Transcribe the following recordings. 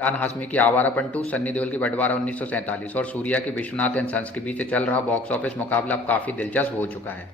इमरान हाशमी की आवारापन 2, सन्नी देओल की बंटवारा 1947 और सूर्या की विश्वनाथ एंड सन्स के बीच चल रहा बॉक्स ऑफिस मुकाबला अब काफ़ी दिलचस्प हो चुका है।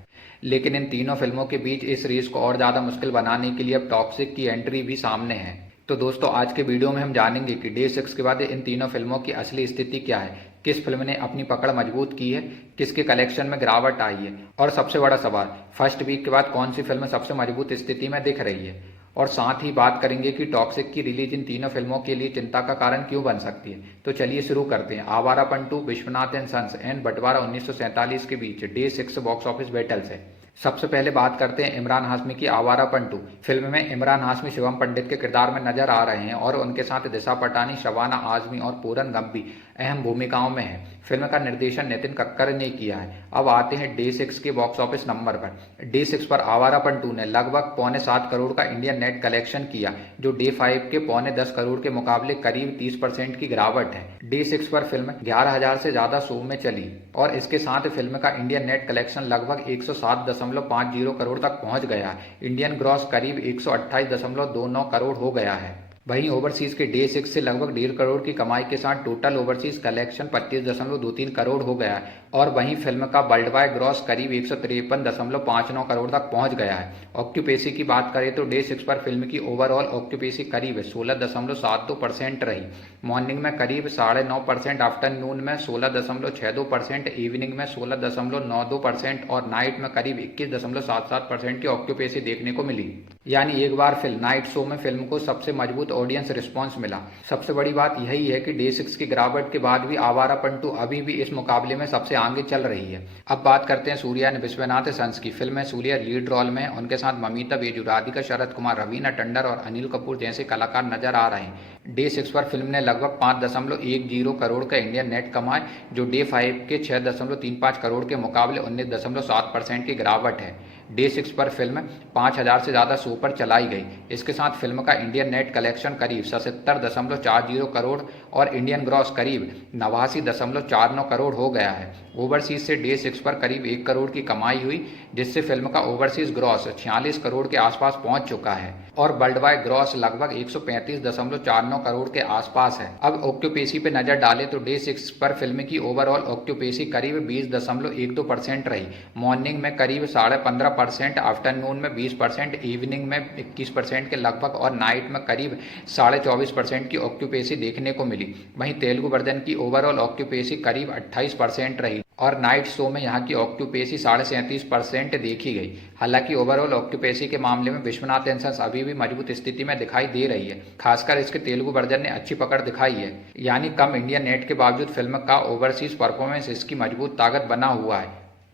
लेकिन इन तीनों फिल्मों के बीच इस रेस को और ज़्यादा मुश्किल बनाने के लिए अब टॉक्सिक की एंट्री भी सामने है। तो दोस्तों, आज के वीडियो में हम जानेंगे कि डे 6 के बाद इन तीनों फिल्मों की असली स्थिति क्या है, किस फिल्म ने अपनी पकड़ मजबूत की है, किसके कलेक्शन में गिरावट आई है और सबसे बड़ा सवाल, फर्स्ट वीक के बाद कौन सी फिल्म सबसे मजबूत स्थिति में दिख रही है। और साथ ही बात करेंगे कि टॉक्सिक की रिलीज इन तीनों फिल्मों के लिए चिंता का कारण क्यों बन सकती है। तो चलिए शुरू करते हैं Awarapan 2, Vishwanath and sons and Batwara 1947 के बीच डे 6 बॉक्स ऑफिस बैटल से। सबसे पहले बात करते हैं इमरान हाशमी की आवारापन 2। फिल्म में इमरान हाशमी शिवम पंडित के किरदार में नजर आ रहे हैं और उनके साथ दिशा पटानी, शबाना आजमी और पूरन गंभी अहम भूमिकाओं में है। फिल्म का निर्देशन नितिन कक्कर ने किया है। अब आते हैं डे 6 के बॉक्स ऑफिस नंबर पर। डे 6 पर आवारापन 2 ने लगभग पौने 7 करोड़ का इंडियन नेट कलेक्शन किया, जो डे 5 के पौने 10 करोड़ के मुकाबले करीब 30% की गिरावट है। डे 6 पर फिल्म 11,000 से ज्यादा शो में चली और इसके साथ फिल्म का इंडियन नेट कलेक्शन लगभग 107.50 करोड़ तक पहुंच गया है। इंडियन ग्रॉस करीब 128.29 करोड़ हो गया है। वहीं ओवरसीज के डे 6 से लगभग 1.5 करोड़ की कमाई के साथ टोटल ओवरसीज कलेक्शन 25.23 करोड़ हो गया है और वहीं फिल्म का वर्ल्ड वाइड ग्रॉस करीब 153.59 करोड़ तक पहुंच गया है। ऑक्यूपेसी की बात करें तो डे 6 पर फिल्म की ओवरऑल ऑक्यूपेसी करीब 16.72% रही। मॉर्निंग में करीब 9.5%, आफ्टरनून में 16.62%, इवनिंग में 16.92% और नाइट में करीब 21.77% की ऑक्यूपेसी देखने को मिली। यानी एक बार फिर नाइट शो में फिल्म को सबसे मजबूत ऑडियंस रिस्पांस मिला। सबसे बड़ी बात यही है कि डे 6 की गिरावट के बाद भी आवारापन 2 अभी भी इस मुकाबले में सबसे आगे चल रही है। अब बात करते हैं सूर्या ने विश्वनाथ सन्स की। फिल्म में सूर्या लीड रोल में, उनके साथ ममिता बेजू, राधिका शरद कुमार, रवीना टंडन और अनिल कपूर जैसे कलाकार नजर आ रहे हैं। डे 6 पर फिल्म ने लगभग 5.10 करोड़ का इंडियन नेट कमाए, जो डे 5 के 6.35 करोड़ के मुकाबले 19.7% की गिरावट है। डे 6 पर फिल्म 5,000 से ज़्यादा शो पर चलाई गई। इसके साथ फिल्म का इंडियन नेट कलेक्शन करीब 77.40 करोड़ और इंडियन ग्रॉस करीब 89.49 करोड़ हो गया है। ओवरसीज से डे 6 पर करीब 1 करोड़ की कमाई हुई, जिससे फिल्म का ओवरसीज ग्रॉस 46 करोड़ के आसपास पहुंच चुका है और वर्ल्ड वाइड ग्रॉस लगभग 135.49 करोड़ के आसपास है। अब ऑक्यूपेसी पे नजर डालें तो डे 6 पर फिल्म की ओवरऑल ऑक्यूपेसी करीब 20.12% रही। मॉर्निंग में करीब 15.5%, आफ्टरनून में 20%, इवनिंग में 21% के लगभग और नाइट में करीब 24.5% की ऑक्यूपेसी देखने को मिली। वहीं तेलुगु वर्जन की ओवरऑल ऑक्यूपेसी करीब 28% रही और नाइट शो में यहाँ की ऑक्यूपेसी 37.5% देखी गई। हालांकि ओवरऑल ऑक्यूपेसी के मामले में विश्वनाथ एंड सन्स अभी भी मजबूत स्थिति में दिखाई दे रही है। खासकर इसके तेलुगु वर्जन ने अच्छी पकड़ दिखाई है। यानी कम इंडियन नेट के बावजूद फिल्म का ओवरसीज परफॉर्मेंस इसकी मजबूत ताकत बना हुआ है।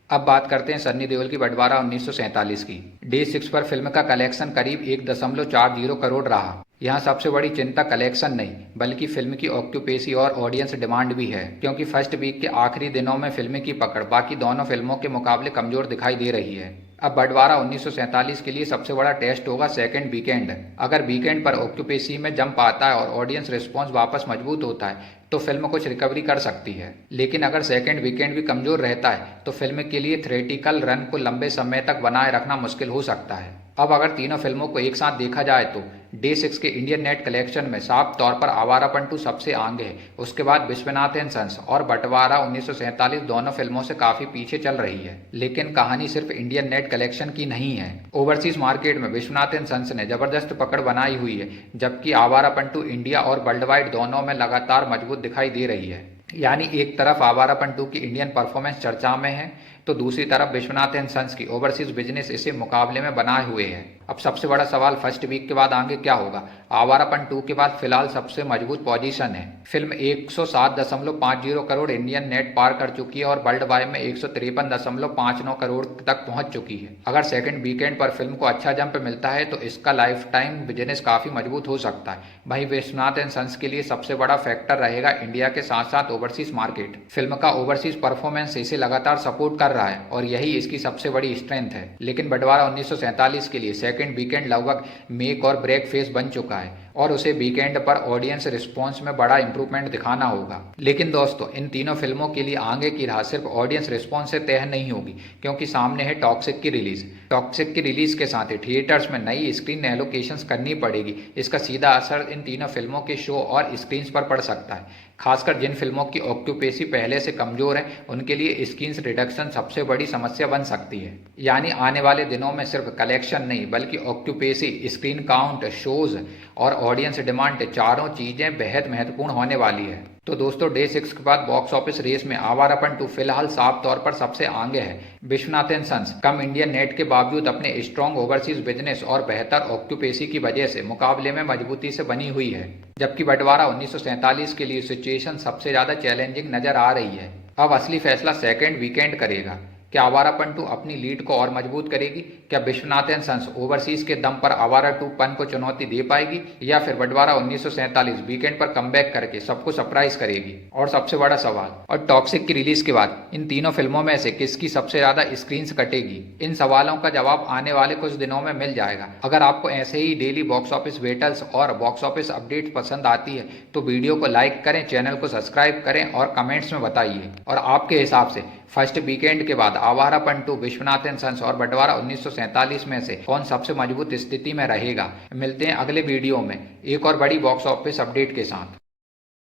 अब बात करते हैं सन्नी देओल की बंटवारा 1947 की। डे 6 पर फिल्म का कलेक्शन करीब 1.40 करोड़ रहा। यहाँ सबसे बड़ी चिंता कलेक्शन नहीं, बल्कि फिल्म की ऑक्यूपेसी और ऑडियंस डिमांड भी है, क्योंकि फर्स्ट वीक के आखिरी दिनों में फिल्म की पकड़ बाकी दोनों फिल्मों के मुकाबले कमजोर दिखाई दे रही है। अब बंटवारा 1947 के लिए सबसे बड़ा टेस्ट होगा सेकंड वीकेंड। अगर वीकेंड पर ऑक्यूपेसी में जंप आता है और ऑडियंस रिस्पॉन्स वापस मजबूत होता है तो फिल्म कुछ रिकवरी कर सकती है। लेकिन अगर सेकंड वीकेंड भी कमजोर रहता है तो फिल्म के लिए थिएट्रिकल रन को लंबे समय तक बनाए रखना मुश्किल हो सकता है। अब अगर तीनों फिल्मों को एक साथ देखा जाए तो डे 6 के इंडियन नेट कलेक्शन में साफ तौर पर आवारापन 2 सबसे आगे है। उसके बाद विश्वनाथ एंड सन्स और बंटवारा 1947 दोनों फिल्मों से काफी पीछे चल रही है। लेकिन कहानी सिर्फ इंडियन नेट कलेक्शन की नहीं है। ओवरसीज मार्केट में विश्वनाथ एंड सन्स ने जबरदस्त पकड़ बनाई हुई है, जबकि आवारापन 2 इंडिया और वर्ल्ड वाइड दोनों में लगातार मजबूत दिखाई दे रही है। यानी एक तरफ आवारापन 2 की इंडियन परफॉर्मेंस चर्चा में है तो दूसरी तरफ विश्वनाथ एंड सन्स की ओवरसीज बिजनेस इसे मुकाबले में बनाए हुए है। अब सबसे बड़ा सवाल फर्स्ट वीक के बाद आगे क्या होगा। आवारापन 2 के बाद फिलहाल सबसे मजबूत पोजीशन है। फिल्म 107.50 करोड़ इंडियन नेट पार कर चुकी है और वर्ल्ड वाइड में 153.59 करोड़ तक पहुंच चुकी है। अगर सेकंड वीकेंड पर फिल्म को अच्छा जंप मिलता है तो इसका लाइफ टाइम बिजनेस काफी मजबूत हो सकता है। वहीं विश्वनाथ एंड सन्स के लिए सबसे बड़ा फैक्टर रहेगा इंडिया के साथ साथ ओवरसीज मार्केट। फिल्म का ओवरसीज परफॉर्मेंस इसे लगातार सपोर्ट कर रहा है और यही इसकी सबसे बड़ी स्ट्रेंथ है। लेकिन बंटवारा 1947 के लिए सेकंड वीकेंड लगभग मेक और ब्रेक फेस बन चुका है। और उसे वीकेंड पर ऑडियंस रिस्पॉन्स में बड़ा इंप्रूवमेंट दिखाना होगा। लेकिन दोस्तों, इन तीनों फिल्मों के लिए आगे की राह सिर्फ ऑडियंस रिस्पॉन्स से तय नहीं होगी, क्योंकि सामने है टॉक्सिक की रिलीज। टॉक्सिक की रिलीज के साथ ही थिएटर्स में नई स्क्रीन एलोकेशंस करनी पड़ेगी। इसका सीधा असर इन तीनों फिल्मों के शो और स्क्रीन्स पर पड़ सकता है। खासकर जिन फिल्मों की ऑक्यूपेसी पहले से कमजोर है, उनके लिए स्क्रीन रिडक्शन सबसे बड़ी समस्या बन सकती है। यानी आने वाले दिनों में सिर्फ कलेक्शन नहीं, बल्कि ऑक्यूपेसी, स्क्रीन काउंट, शोज और ऑडियंस डिमांड, चारों चीजें बेहद महत्वपूर्ण होने वाली है। तो दोस्तों, डे 6 के बाद बॉक्स ऑफिस रेस में आवारापन 2 फिलहाल साफ तौर पर सबसे आगे है। विश्वनाथन सन्स कम इंडियन नेट के बावजूद अपने स्ट्रॉन्ग ओवरसीज बिजनेस और बेहतर ऑक्यूपेसी की वजह से मुकाबले में मजबूती से बनी हुई है, जबकि बंटवारा 1947 के लिए सिचुएशन सबसे ज्यादा चैलेंजिंग नजर आ रही है। अब असली फैसला सेकेंड वीकेंड करेगा। क्या आवारापन 2 अपनी लीड को और मजबूत करेगी? क्या विश्वनाथन सन्स ओवरसीज के दम पर आवारा 2 पन को चुनौती दे पाएगी, या फिर बंटवारा 1947 वीकेंड पर कमबैक करके सबको सरप्राइज करेगी? और सबसे बड़ा सवाल, और टॉक्सिक की रिलीज के बाद इन तीनों फिल्मों में से किसकी सबसे ज्यादा स्क्रीन्स कटेगी? इन सवालों का जवाब आने वाले कुछ दिनों में मिल जाएगा। अगर आपको ऐसे ही डेली बॉक्स ऑफिस बेटल्स और बॉक्स ऑफिस अपडेट पसंद आती है तो वीडियो को लाइक करें, चैनल को सब्सक्राइब करें और कमेंट्स में बताइए। और आपके हिसाब से फर्स्ट वीकेंड के बाद आवारापन 2, विश्वनाथन सन्स और बंटवारा 1947 में से कौन सबसे मजबूत स्थिति में रहेगा? मिलते हैं अगले वीडियो में एक और बड़ी बॉक्स ऑफिस अपडेट के साथ।